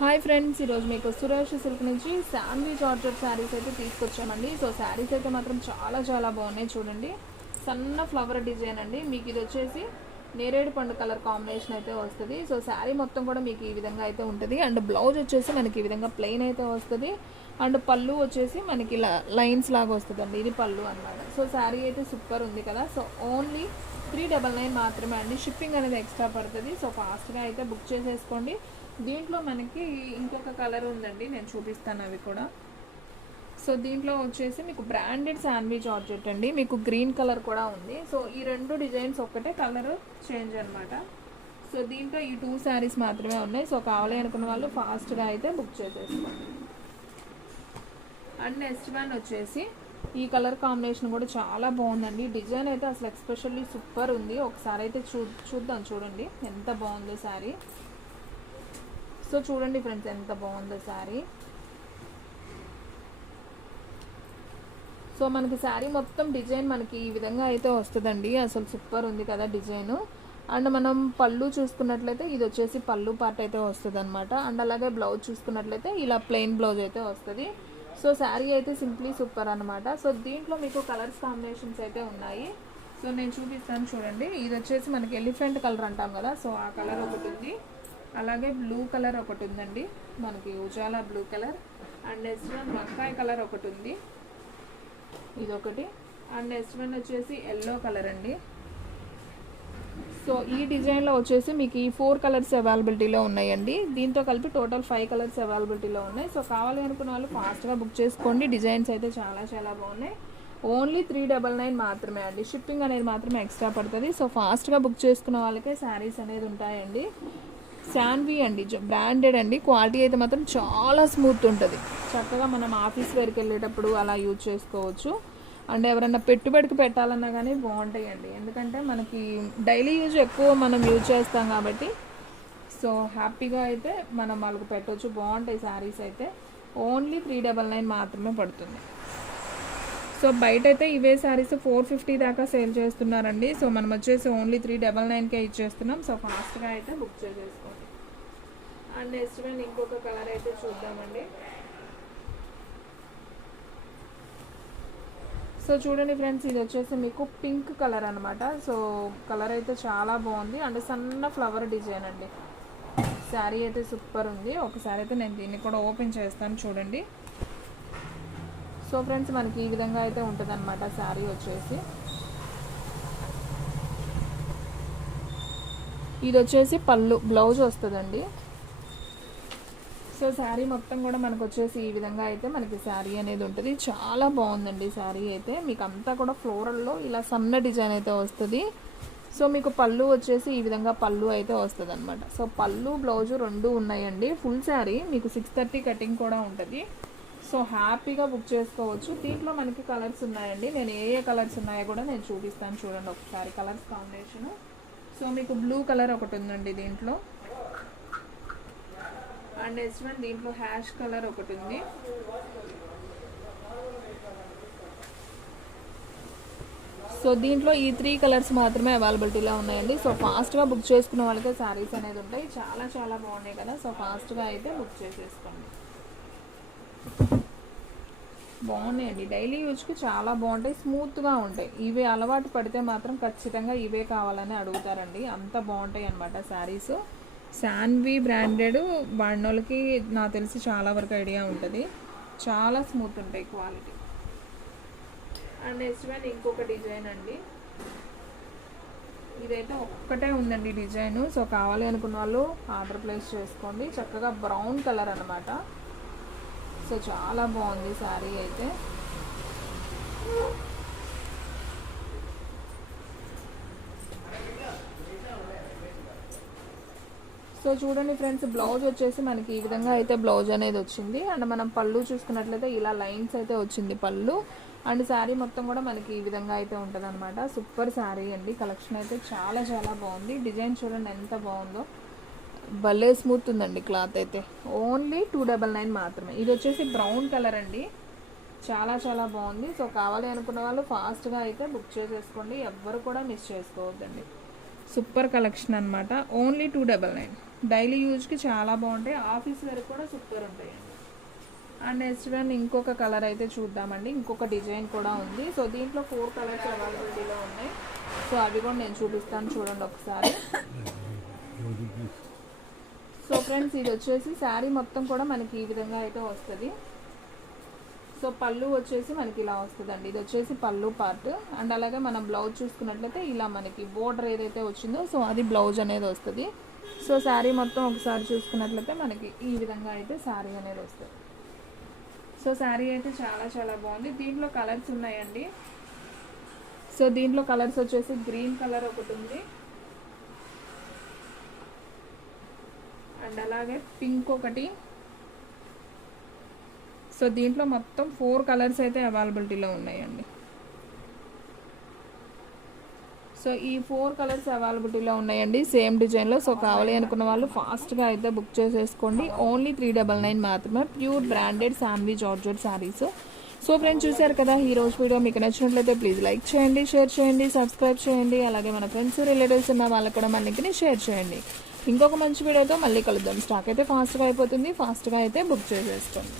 Hi friends, ఈరోజు మీకు Suresh silk నుంచి శాండ్వీ జార్జెట్ శారీస్ అయితే తీసుకొచ్చామండి. సో శారీస్ అయితే మాత్రం చాలా చాలా బాగున్నాయి. చూడండి, సన్న ఫ్లవర్ డిజైన్ అండి. మీకు ఇది వచ్చేసి నేరేడు పండు కలర్ కాంబినేషన్ అయితే వస్తుంది. సో శారీ మొత్తం కూడా మీకు ఈ విధంగా అయితే ఉంటుంది. అండ్ బ్లౌజ్ వచ్చేసి మనకి ఈ విధంగా ప్లెయిన్ అయితే వస్తుంది. అండ్ పళ్ళు వచ్చేసి మనకి ఇలా లైన్స్ లాగా వస్తుంది అండి. ఇది పళ్ళు అన్నమాట. సో శారీ అయితే సూపర్ ఉంది కదా. సో ఓన్లీ 399 మాత్రమే అండి. షిప్పింగ్ అనేది ఎక్స్ట్రా పడుతుంది. సో ఫాస్ట్గా అయితే బుక్ చేసేసుకోండి. దీంట్లో మనకి ఇంకొక కలర్ ఉందండి, నేను చూపిస్తాను అవి కూడా. సో దీంట్లో వచ్చేసి మీకు బ్రాండెడ్ శాండ్వీ జార్జెట్ అండి. మీకు గ్రీన్ కలర్ కూడా ఉంది. సో ఈ రెండు డిజైన్స్ ఒక్కటే కలర్ చేంజ్ అనమాట. సో దీంట్లో ఈ 2 శారీస్ మాత్రమే ఉన్నాయి. సో కావాలి అనుకున్న వాళ్ళు ఫాస్ట్గా అయితే బుక్ చేసేసుకోండి. అండ్ నెక్స్ట్ వన్ వచ్చేసి ఈ కలర్ కాంబినేషన్ కూడా చాలా బాగుందండి. డిజైన్ అయితే అసలు ఎక్స్పెషల్లీ సూపర్ ఉంది. ఒకసారి అయితే చూద్దాం. చూడండి ఎంత బాగుందో శారీ. సో చూడండి ఫ్రెండ్స్, ఎంత బాగుందో శారీ. సో మనకి శారీ మొత్తం డిజైన్ మనకి ఈ విధంగా అయితే వస్తుందండి. అసలు సూపర్ ఉంది కదా డిజైన్. అండ్ మనం పళ్ళు చూసుకున్నట్లయితే ఇది వచ్చేసి పళ్ళు పార్ట్ అయితే వస్తుంది అనమాట. అండ్ అలాగే బ్లౌజ్ చూసుకున్నట్లయితే ఇలా ప్లెయిన్ బ్లౌజ్ అయితే వస్తుంది. సో శారీ అయితే సింప్లీ సూపర్ అనమాట. సో దీంట్లో మీకు కలర్స్ కాంబినేషన్స్ అయితే ఉన్నాయి. సో నేను చూపిస్తాను చూడండి. ఇది వచ్చేసి మనకి ఎలిఫెంట్ కలర్ అంటాం కదా. సో ఆ కలర్ ఒకటి ఉంది. అలాగే బ్లూ కలర్ ఒకటి ఉందండి, మనకి Ujala blue colour. And next one వంకాయ కలర్ ఒకటి ఉంది, ఇదొకటి. అండ్ నెక్స్ట్ వన్ వచ్చేసి ఎల్లో కలర్ అండి. సో ఈ డిజైన్లో వచ్చేసి మీకు ఈ 4 కలర్స్ అవైలబిలిటీలో ఉన్నాయండి. దీంతో కలిపి టోటల్ 5 కలర్స్ అవైలబిలిటీలో ఉన్నాయి. సో కావాలి అనుకున్న వాళ్ళు ఫాస్ట్గా బుక్ చేసుకోండి. డిజైన్స్ అయితే చాలా చాలా బాగున్నాయి. ఓన్లీ 399 మాత్రమే అండి. షిప్పింగ్ అనేది మాత్రమే ఎక్స్ట్రా పడుతుంది. సో ఫాస్ట్గా బుక్ చేసుకున్న వాళ్ళకే శారీస్ అనేది ఉంటాయండి. శాండ్వీ అండి, బ్రాండెడ్ అండి. క్వాలిటీ అయితే మాత్రం చాలా స్మూత్ ఉంటుంది. చక్కగా మనం ఆఫీస్ వేర్కి వెళ్ళేటప్పుడు అలా యూజ్ చేసుకోవచ్చు. అండ్ ఎవరైనా పెట్టుబడికి పెట్టాలన్నా కానీ బాగుంటాయండి. ఎందుకంటే మనకి డైలీ యూజ్ ఎక్కువ మనం యూజ్ చేస్తాం కాబట్టి సో హ్యాపీగా అయితే మనం వాళ్ళకి పెట్టవచ్చు. బాగుంటాయి శారీస్ అయితే. ఓన్లీ 399 మాత్రమే పడుతుంది. సో బయట అయితే ఇవే శారీస్ 450 దాకా సేల్ చేస్తున్నారండి. సో మనం వచ్చేసి ఓన్లీ 399కే ఇచ్చేస్తున్నాం. సో ఫాస్ట్గా అయితే బుక్ చేసేసుకోండి. అండ్ నెక్స్ట్ వన్ ఇంకొక కలర్ అయితే చూద్దామండి. సో చూడండి ఫ్రెండ్స్, ఇది వచ్చేసి మీకు పింక్ కలర్ అనమాట. సో కలర్ అయితే చాలా బాగుంది. అండ్ సన్న ఫ్లవర్ డిజైన్ అండి. శారీ అయితే సూపర్ ఉంది. ఒకసారి అయితే నేను దీన్ని కూడా ఓపెన్ చేస్తాను చూడండి. సో ఫ్రెండ్స్, మనకి ఈ విధంగా అయితే ఉంటుంది అనమాట శారీ వచ్చేసి. ఇది వచ్చేసి పళ్ళు, బ్లౌజ్ వస్తుందండి. సో శారీ మొత్తం కూడా మనకు వచ్చేసి ఈ విధంగా అయితే మనకి శారీ అనేది ఉంటుంది. చాలా బాగుందండి శారీ అయితే. మీకు అంతా కూడా ఫ్లోరల్లో ఇలా సన్న డిజైన్ అయితే వస్తుంది. సో మీకు పళ్ళు వచ్చేసి ఈ విధంగా పళ్ళు అయితే వస్తుంది అనమాట. సో పళ్ళు బ్లౌజు 2 ఉన్నాయండి. ఫుల్ శారీ మీకు 630 కటింగ్ కూడా ఉంటుంది. సో హ్యాపీగా బుక్ చేసుకోవచ్చు. దీంట్లో మనకి కలర్స్ ఉన్నాయండి. నేను ఏ కలర్స్ ఉన్నాయో కూడా నేను చూపిస్తాను చూడండి ఒకసారి కలర్స్ కాంబినేషన్. సో మీకు బ్లూ కలర్ ఒకటి ఉందండి దీంట్లో. అండ్ నెక్స్ట్ వన్ దీంట్లో హ్యాష్ కలర్ ఒకటి ఉంది. సో దీంట్లో ఈ 3 కలర్స్ మాత్రమే అవైలబిలిటీలో ఉన్నాయండి. సో ఫాస్ట్గా బుక్ చేసుకున్న వాళ్ళకే శారీస్ అనేది ఉంటాయి. చాలా చాలా బాగున్నాయి కదా. సో ఫాస్ట్గా అయితే బుక్ చేసేసుకోండి. బాగున్నాయండి. డైలీ యూజ్కి చాలా బాగుంటాయి, స్మూత్గా ఉంటాయి. ఇవే అలవాటు పడితే మాత్రం ఖచ్చితంగా ఇవే కావాలని అడుగుతారండి. అంత బాగుంటాయి అన్నమాట శారీస్. శాండ్వీ బ్రాండెడ్ వాడినోళ్ళకి నాకు తెలిసి చాలా వరకు ఐడియా ఉంటుంది. చాలా స్మూత్ ఉంటాయి క్వాలిటీ. అండ్ నెక్స్ట్ వన్ ఇంకొక డిజైన్ అండి. ఇదైతే ఒక్కటే ఉందండి డిజైన్. సో కావాలి అనుకున్న వాళ్ళు ఆర్డర్ ప్లేస్ చేసుకోండి. చక్కగా బ్రౌన్ కలర్ అనమాట. సో చాలా బాగుంది శారీ అయితే. సో చూడండి ఫ్రెండ్స్, బ్లౌజ్ వచ్చేసి మనకి ఈ విధంగా అయితే బ్లౌజ్ అనేది వచ్చింది. అండ్ మనం పళ్ళు చూసుకున్నట్లయితే ఇలా లైన్స్ అయితే వచ్చింది పళ్ళు. అండ్ శారీ మొత్తం కూడా మనకి ఈ విధంగా అయితే ఉంటుంది అనమాట. సూపర్ శారీ అండి. కలెక్షన్ అయితే చాలా చాలా బాగుంది. డిజైన్ చూడండి ఎంత బాగుందో. భలే స్మూత్ ఉందండి క్లాత్ అయితే. ఓన్లీ 299 మాత్రమే. ఇది వచ్చేసి బ్రౌన్ కలర్ అండి. చాలా చాలా బాగుంది. సో కావాలి అనుకున్న వాళ్ళు ఫాస్ట్గా అయితే బుక్ చేసేసుకోండి. ఎవ్వరు కూడా మిస్ చేసుకోవద్దండి. సూపర్ కలెక్షన్ అనమాట. ఓన్లీ 299. డైలీ యూజ్కి చాలా బాగుంటాయి, ఆఫీస్ వరకు కూడా సూపర్ ఉంటాయండి. అండ్ నెక్స్ట్ వన్ ఇంకొక కలర్ అయితే చూద్దామండి. ఇంకొక డిజైన్ కూడా ఉంది. సో దీంట్లో 4 కలర్స్ అవైలబిలిటీలో ఉన్నాయి. సో అవి కూడా నేను చూపిస్తాను, చూడండి ఒకసారి. సో ఫ్రెండ్స్, ఇది వచ్చేసి శారీ మొత్తం కూడా మనకి ఈ విధంగా అయితే వస్తుంది. సో పళ్ళు వచ్చేసి మనకి ఇలా వస్తుందండి. ఇది వచ్చేసి పళ్ళు పార్ట్. అండ్ అలాగే మనం బ్లౌజ్ చూసుకున్నట్లయితే ఇలా మనకి బోర్డర్ ఏదైతే వచ్చిందో సో అది బ్లౌజ్ అనేది వస్తుంది. సో శారీ మొత్తం ఒకసారి చూసుకున్నట్లయితే మనకి ఈ విధంగా అయితే శారీ అనేది వస్తుంది. సో శారీ అయితే చాలా చాలా బాగుంది. దీంట్లో కలర్స్ ఉన్నాయండి. సో దీంట్లో కలర్స్ వచ్చేసి గ్రీన్ కలర్ ఒకటి ఉంది, అండ్ అలాగే పింక్ ఒకటి. సో దీంట్లో మొత్తం 4 కలర్స్ అయితే అవైలబిలిటీలో ఉన్నాయండి. సో ఈ 4 కలర్స్ అవైలబిలిటీలో ఉన్నాయండి సేమ్ డిజైన్లో. సో కావాలి అనుకున్న వాళ్ళు ఫాస్ట్గా అయితే బుక్ చేసేసుకోండి. ఓన్లీ 399 మాత్రమే. Pure branded Shanvi georgette saris. So friends, చూశారు కదా ఈ రోజు వీడియో. మీకు నచ్చినట్లయితే ప్లీజ్ లైక్ చేయండి, షేర్ చేయండి, సబ్స్క్రైబ్ చేయండి. అలాగే మన ఫ్రెండ్స్ రిలేటివ్స్ ఉన్న వాళ్ళకి కూడా మన లింక్ని షేర్ చేయండి. ఇంకొక మంచి వీడియోతో మళ్ళీ కలుద్దాం. స్టాక్ అయితే ఫాస్ట్గా అయిపోతుంది, ఫాస్ట్గా అయితే బుక్ చేసేసుకోండి.